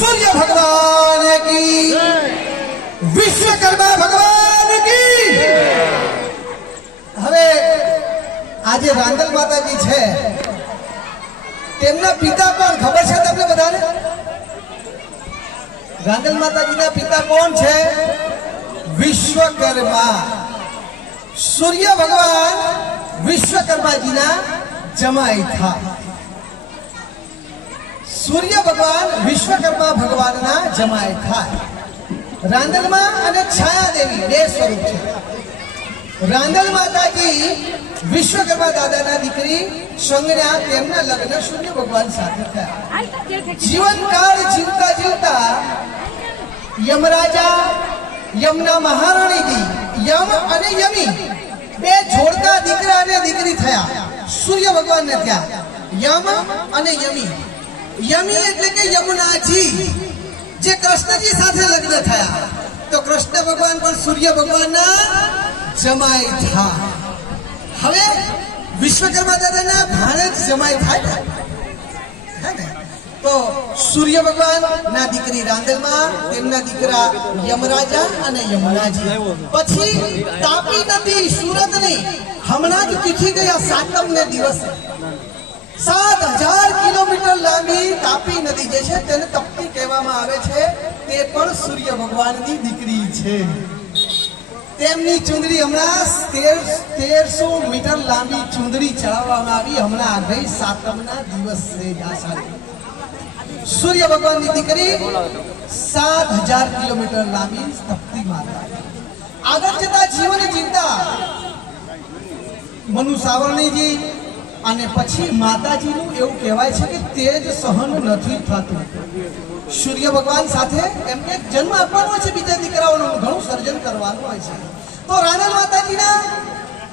सूर्य भगवान की, विश्वकर्मा भगवान की। હવે આજે રાંદલ માતાજી છે, તેમના પિતા કોણ ખબર છે તમને બધાને? રાંદલ માતાજીના પિતા કોણ છે? વિશ્વકર્મા। સૂર્ય ભગવાન વિશ્વકર્માજીના જમાઈ થા। સૂર્ય ભગવાન વિશ્વકર્મા ભગવાનના જમાઈ થાય। રાંદલમાં અને છાયાદેવી બે સ્વરૂપ છે। રાંદલ માતાજી વિશ્વકર્મા દાદાના દીકરી સંજ્ઞા, તેમના લગ્ન સૂર્ય ભગવાન સાથે થયા। જીવનકાળ જીવતા જીવતા યમરાજા, યમના મહારાણીજી યમ અને યમી બે જોડતા દીકરા અને દીકરી થયા સૂર્ય ભગવાનને ત્યાં। યમ અને યમી, યમી એટલે કે યમુનાજી, જે કૃષ્ણજી સાથે લગ્ન થયા, તો કૃષ્ણ ભગવાન પણ સૂર્ય ભગવાનના જમાઈ થા। હવે વિશ્વકર્મા દાદાના ભાણેજ જમાઈ થાય ને, તો સૂર્ય ભગવાન ના દીકરી રાંદલમાં, તેમના દીકરા યમરાજા અને યમુનાજી। પછી તાપી નદી સુરતની હમણાં જ તિથિ ગયા સાતમને દિવસે 7000 કિલોમીટર લાંબી તાપી નદી જે છે તેને તપતી કહેવામાં આવે છે। તે પણ સૂર્ય ભગવાનની દીકરી છે। તેમની ચુંદડી હમણાં 1300 મીટર લાંબી ચુંદડી ચડાવવામાં આવી, હમણાં આગળ સાતમના દિવસે સૂર્ય ભગવાનની દીકરી 7000 કિલોમીટર લાંબી તપતી માતા। આગળ જતા જીવન જીવતા મનુ સાવરણીજી અને પછી માતાજીનું એવું કહેવાય છે કે તેજ સહન નથી થતું। સૂર્ય ભગવાન સાથે એમને જન્મ આપવાનો હોય છે, બીજા દીકરાઓનું ઘણું સર્જન કરવાનું હોય છે। તો રાંદલ માતાજીના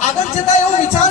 આગળ જતા એવો વિચાર